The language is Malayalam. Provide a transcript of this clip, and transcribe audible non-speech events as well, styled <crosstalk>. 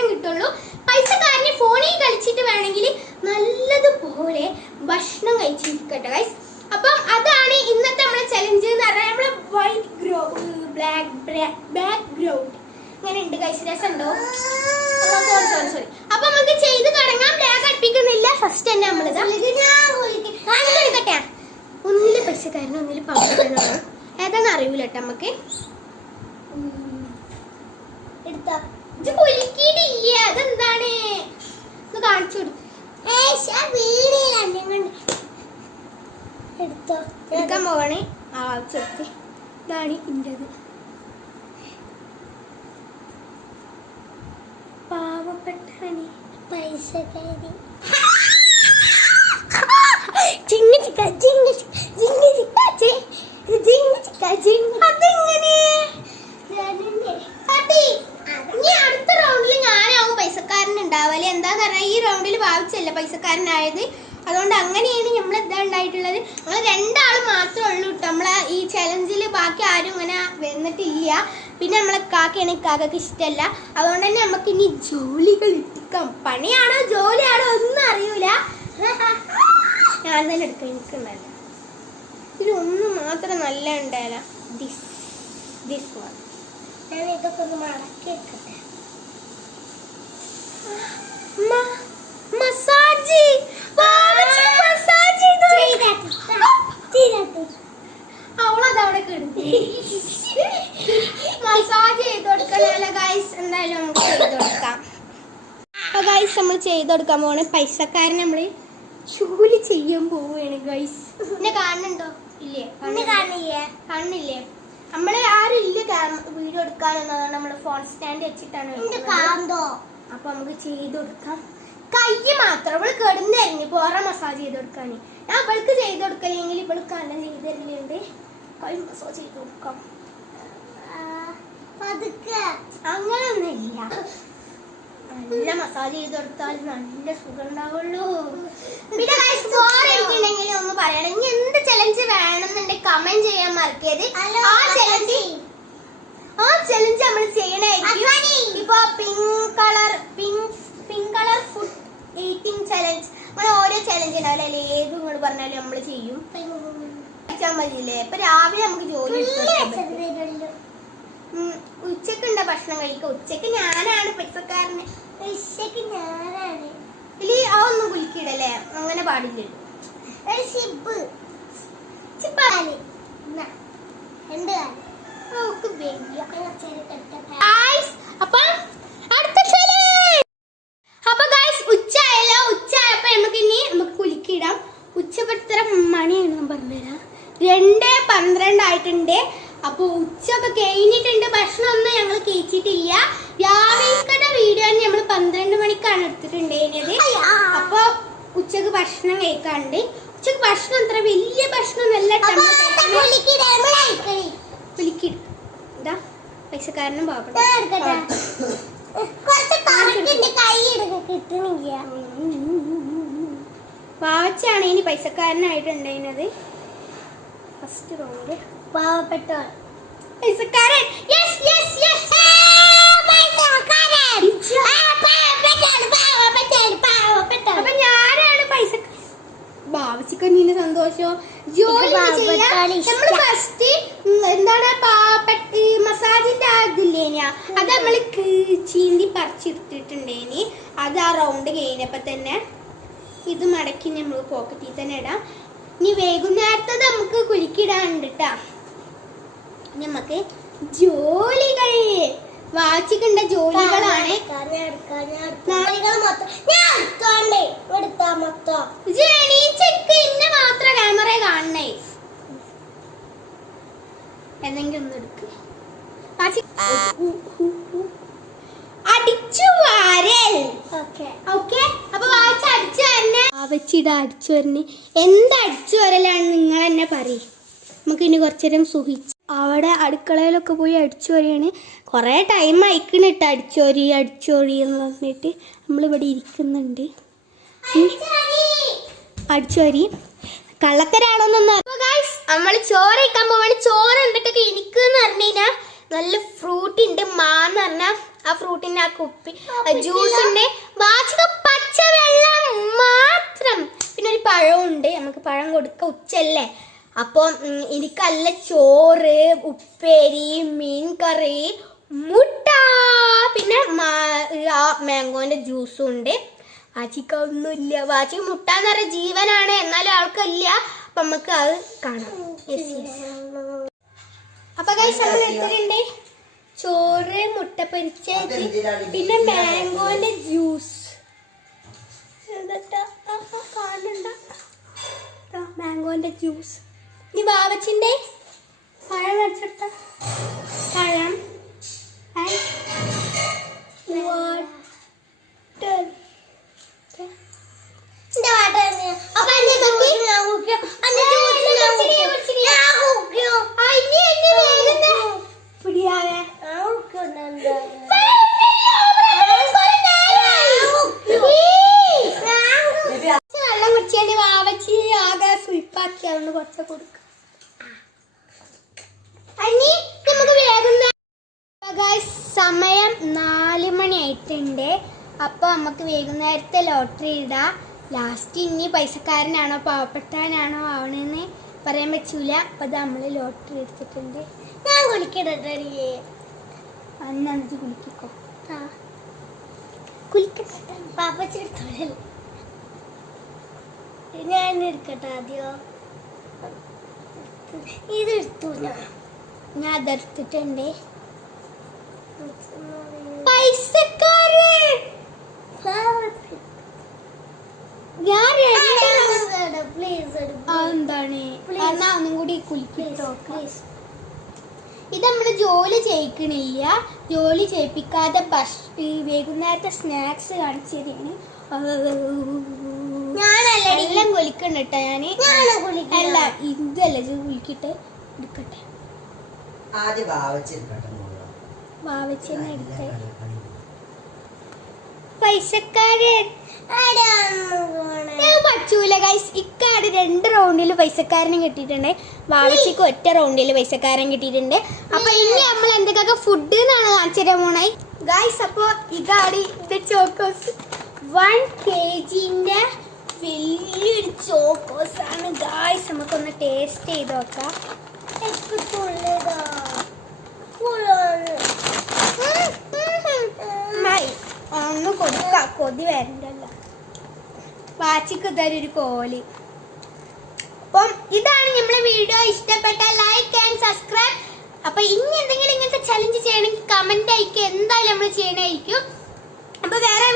മാത്രം കിട്ടുള്ളൂ. പൈസക്കാരന് ഫോണിൽ കളിച്ചിട്ട് വേണമെങ്കിൽ നല്ലതുപോലെ ഭക്ഷണം കഴിച്ചിരിക്കട്ടെ ഗൈസ് അപ്പം അതാണ് ഇന്നത്തെ നമ്മളെ ചലഞ്ച് എന്ന് പറഞ്ഞാൽ നമ്മളെ വൈറ്റ് ഗ്രോ ബ്ലാക്ക് ബാക്ക്ഗ്രൗണ്ട് അങ്ങനെ ഉണ്ട് ഗൈസ് രസമുണ്ടോ? സോറി സോറി സോറി അപ്പം നമുക്ക് ചെയ്ത് തുടങ്ങാം. ബ്ലാക്ക് അടുപ്പിക്കുന്നില്ല. ഫസ്റ്റ് തന്നെ നമ്മളിത്. കളിക്കട്ടെ ഒന്നിൽ പൈസക്കാരനും ഒന്നിൽ പവനാണ് ഏതാണെന്ന് അറിയില്ല കേട്ടോ നമുക്ക് എടുത്താ. ഇത് പോയി കുലുക്കിയിട്ടില്ല അതെന്താണ് ഒന്ന് കാണിച്ചു കൊടുക്കും. എടുക്കാൻ പോവാണ് ആ ചെറുത്തി ഇതാണ് ഇന്റത് പാവപ്പെട്ടവനെ. പൈസക്കാരി <laughs> ചിങ്ങി ചിക്ക ചിക്ക ജിങ്ങ ചിക്ക ചി ജിങ്ങ ചിക്ക ജിങ്ങ അതെങ്ങനെ പാട്ടി ഇനി അടുത്ത റൗണ്ടിൽ ഞാനാവും പൈസക്കാരൻ ഉണ്ടാവൽ എന്താന്ന് പറഞ്ഞാൽ ഈ റൗണ്ടിൽ ഭാവിച്ചല്ല പൈസക്കാരനായത് അതുകൊണ്ട് അങ്ങനെയാണ് നമ്മൾ എന്താ ഉണ്ടായിട്ടുള്ളത്. നമ്മൾ രണ്ടാൾ മാത്രമേ ഉള്ളൂ കേട്ടോ നമ്മളെ ഈ ചലഞ്ചിൽ ബാക്കി ആരും അങ്ങനെ വന്നിട്ടില്ല. പിന്നെ നമ്മളെ കാക്കയാണ് കാക്കക്ക് ഇഷ്ടമല്ല അതുകൊണ്ട് തന്നെ നമുക്ക് ഇനി ജോലികൾ എടുക്കാം. പണിയാണോ ജോലിയാണോ ഒന്നും അറിയൂല. <laughs> ഞാൻ തന്നെ എടുക്കാം എനിക്കുണ്ടല്ലോ ഇതിലൊന്ന് മാത്രം നല്ല ഉണ്ടായാല? ദിസ് ദിസ് വൺ ഞാൻ ഇതൊക്കെ ഒന്ന് മടക്കി <gasps> മസാജ് അവളതവിടെ കിടന്നു മസാജ് ചെയ്ത് കൊടുക്കണല്ല ഗൈസ് എന്തായാലും നമുക്ക് ചെയ്ത് കൊടുക്കാം അപ്പൊ ഗൈസ് നമ്മൾ ചെയ്ത് കൊടുക്കാൻ പോവാണ് പൈസക്കാരൻ നമ്മൾ ജോലി ചെയ്യാൻ പോവുകയാണ് ഗൈസ് എന്നെ കാണുന്നുണ്ടോ? ഇല്ലേ? കാണില്ലേ കാണുന്നില്ലേ? നമ്മൾ ആരും ഇല്ല വീഡിയോ എടുക്കാനൊന്നും നമ്മൾ ഫോൺ സ്റ്റാൻഡ് വെച്ചിട്ടാണ്. കാന്തോ? അപ്പൊ നമുക്ക് ചെയ്ത് കൊടുക്കാം കൈ മാത്രം അവൾ കിടന്നായിരുന്നു പോറ മസാജ് ചെയ്ത് കൊടുക്കാന് ഞാൻ അവൾക്ക് ചെയ്ത് കൊടുക്കലെങ്കിൽ ഇവൾ കല ചെയ്ത് തരലുണ്ട് കൈ മസാജ് ചെയ്ത് കൊടുക്കാം പതുക്കെ. അങ്ങനൊന്നുമില്ല. നല്ല മസാജ് ചെയ്ത് കൊടുത്താൽ നല്ല സുഖം ഉണ്ടാവുള്ളൂ പിന്നെ ബോറടിക്കുന്നെങ്കിൽ ഒന്ന് പറയണം. ഇനി എന്ത് ചലഞ്ച് വേണമെന്നുണ്ടെങ്കിൽ കമന്റ് ചെയ്യാൻ മറക്കിയത് ആ ചലഞ്ച് ആ ചലഞ്ച് നമ്മൾ ചെയ്യണായിരിക്കും. ഇപ്പൊ pink colour pink pink colour food eating challenge അങ്ങനെ ഓരോ ചലഞ്ച് ഉണ്ടാവില്ല? അല്ലെ? ഏത് നിങ്ങൾ പറഞ്ഞാലും നമ്മൾ ചെയ്യും. മതിയില്ലേ ഇപ്പൊ രാവിലെ നമുക്ക് ജോലി ഭക്ഷണം കഴിക്കുക. ഉച്ചയ്ക്ക് ഞാനാണ് പൈസക്കാരന്. ഉച്ചയ്ക്ക് ഞാനാണ്. ഇല്ല ഒന്നും കുലുക്കിയിടല്ലേ? അങ്ങനെ പാടില്ലല്ലോ എന്ത് ചെറുക്കട്ടെ ഗായ്സ് അപ്പം അടുത്ത challenge. അപ്പൊ ഗായ്സ് ഉച്ചയായല്ലോ ഉച്ചയായപ്പോ നമുക്ക് ഇനി നമുക്ക് കുലുക്കിയിടാം ഉച്ചപത്ര മണിയാണ് ഞാൻ പറഞ്ഞുതരാം രണ്ട് പന്ത്രണ്ട് ആയിട്ടുണ്ട് അപ്പൊ ഉച്ചയൊക്കെ കഴിഞ്ഞിട്ടുണ്ട് ഭക്ഷണം ഒന്നും ഞങ്ങൾ കഴിച്ചിട്ടില്ല രാവിലത്തെ വീഡിയോ നമ്മൾ പന്ത്രണ്ട് മണിക്കാണ് എടുത്തിട്ടുണ്ടായിരുന്നത്. അപ്പൊ ഉച്ചയ്ക്ക് ഭക്ഷണം കഴിക്കാണ്ട്. ഉച്ചയ്ക്ക് ഭക്ഷണം അത്ര വലിയ ഭക്ഷണം നല്ല ഇതാ പൈസക്കാരനും പാവപ്പെട്ട ഞാൻ എടുക്കട്ടെ. കുറച്ച് കറക്റ്റ് കൈ എടുക്ക കിട്ടണില്ല. വാച്ചാണ് ഇനി പൈസക്കാരനായിട്ടുണ്ടായിരുന്നത്. ഫസ്റ്റ് റൗണ്ട് പാവപ്പെട്ട പൈസക്കാരൻ. യെസ് യെസ് യെസ് അപ്പൊ ഞാനാണ് പൈസ ഭാവിച്ചിക്കഞ്ഞിന് സന്തോഷം? ജോലി നമ്മൾ ഫസ്റ്റ് എന്താണ് പാവപ്പെട്ട മസാജിന്റെ ഇതില്ലേനാ അത് നമ്മൾ ചീന്തി പറിച്ചിട്ടിട്ടുണ്ടേനി. അത് ആ റൗണ്ട് കഴിഞ്ഞപ്പോ തന്നെ ഇത് മടക്കി നമ്മൾ പോക്കറ്റിൽ തന്നെ ഇടാം. ഇനി വൈകുന്നേരത്തെ നമുക്ക് കുലുക്കിടാനുണ്ട് കേട്ടാ നമുക്ക് ജോലികൾ വാച്ചിക്കണ്ട ജോലികളാണ്. ഇന്നെ മാത്രം ക്യാമറ കാണണേ. എന്തെങ്കിലും ഒന്ന് എടുക്ക്. അടിച്ചു വാരൽ. ഓക്കെ. ഓക്കെ? അപ്പൊ വാച്ച് അടിച്ചു തന്നെ ആവച്ചിട അടിച്ചു വരണേ. എന്ത് അടിച്ചു വരലാണ് നിങ്ങൾ എന്നെ പറയും. നമുക്ക് ഇനി കുറച്ചേരം സുഖിച്ച് അവിടെ അടുക്കളയിലൊക്കെ പോയി അടിച്ചു വരികയാണ് കുറേ ടൈം അയക്കണിട്ട് അടിച്ചോരി അടിച്ചോരി എന്ന് പറഞ്ഞിട്ട് നമ്മളിവിടെ ഇരിക്കുന്നുണ്ട്. അടിച്ചോരി. കള്ളത്തരാണോന്നൊന്നും നമ്മൾ ചോറ് കഴിക്കാൻ പോവാണ്. ചോറ് എന്തൊക്കെ എനിക്ക് എന്ന് പറഞ്ഞു കഴിഞ്ഞാൽ നല്ല ഫ്രൂട്ട് ഉണ്ട് മാന്ന് പറഞ്ഞാൽ ആ ഫ്രൂട്ടിന്റെ ആ കുപ്പി ജ്യൂസ് ഉണ്ട് ബാക്കിയൊക്കെ പച്ചവെള്ളം മാത്രം. പിന്നെ ഒരു പഴമുണ്ട് ഉണ്ട് നമുക്ക് പഴം കൊടുക്ക. ഉച്ചല്ലേ അപ്പം എനിക്കല്ല ചോറ് ഉപ്പേരി മീൻ കറി മുട്ട. പിന്നെ ആ മാംഗോന്റെ ജ്യൂസും ഉണ്ട്. വാച്ചിക്ക് ഒന്നുമില്ല വാച്ചി മുട്ട എന്ന് പറയുന്ന ജീവനാണ്. എന്നാലും ആൾക്കില്ല. അപ്പൊ നമുക്ക് അത് കാണാം. അപ്പൊ ഗൈസ് നമ്മൾ ചോറ് മുട്ട പൊരിച്ചത് പിന്നെ മാംഗോന്റെ ജ്യൂസ്. കാണണ്ട. മാംഗോന്റെ ജ്യൂസ്. ഇനി ബാബച്ചിന്റെ ഗൈസ് സമയം നാല് മണി ആയിട്ടുണ്ട് അപ്പൊ നമുക്ക് വൈകുന്നേരത്തെ ലോട്ടറി ഇടാം. ലാസ്റ്റ് ഇനി പൈസക്കാരനാണോ പാവപ്പെട്ടവനാണോ ആവണെന്ന് പറയാൻ പറ്റൂല. അപ്പോൾ അത് നമ്മൾ ലോട്ടറി എടുത്തിട്ടുണ്ട്. ഞാൻ കുളിക്കട്ടെ അന്നത് കുളിക്കോ കുളിക്കോ കുളിക്കട്ടെ. പാപ്പച്ചെടുത്തോളൂ ഞാൻ എടുക്കട്ടെ ആദ്യം? ഇത് എടുത്തു. ഞാൻ ഞാൻ അതെടുത്തിട്ടുണ്ട് ഇത് നമ്മൾ ജോലി ചെയ്യിക്കണില്ല. ജോലി ചെയ്യിപ്പിക്കാതെ ഭക്ഷ വൈകുന്നേരത്തെ സ്നാക്സ് കാണിച്ചു തരാണ് ഞാനല്ലടി എല്ലാം കുലിക്കണ്ട ഞാൻ ഞാൻ. അല്ല ഇതല്ല ഇത് കുലിക്കിട്ട് എടുക്കട്ടെ. വാവച്ചെന്നെ എടുത്തേ. കളി. പൈസക്കാരൻ. ഗൈസ് ഇക്കാട് രണ്ട് റൗണ്ടിൽ പൈസക്കാരനെ കിട്ടിയിട്ടുണ്ട്. വാവച്ചിക്ക് ഒറ്റ റൗണ്ടിൽ പൈസക്കാരൻ കിട്ടിയിട്ടുണ്ട്. അപ്പൊ ഇനി നമ്മൾ എന്തൊക്കെ ഫുഡ് എന്നാണ് കാണിച്ചിട്ട് പോണേ ഗൈസ് അപ്പൊ ഇതാണ് ഇത് ചോക്കോസ് വൺ കെ ജിന്റെ വലിയൊരു ചോക്കോസ് ആണ്. ഗായ്സ് നമുക്കൊന്ന് ടേസ്റ്റ് ചെയ്ത് നോക്കാം. ഒന്ന് കൊടുക്ക. കൊതി വരണ്ടല്ല. വാച്ചിക്ക് തരൊരു കോലി. അപ്പം ഇതാണ് നമ്മളെ വീഡിയോ. ഇഷ്ടപ്പെട്ട ലൈക്ക് ആൻഡ് സബ്സ്ക്രൈബ് അപ്പൊ ഇനി എന്തെങ്കിലും ഇങ്ങനത്തെ ചലഞ്ച് ചെയ്യണമെങ്കിൽ കമന്റ് അയക്കുക എന്തായാലും നമ്മൾ ചെയ്യണമായിരിക്കും അപ്പൊ വേറെ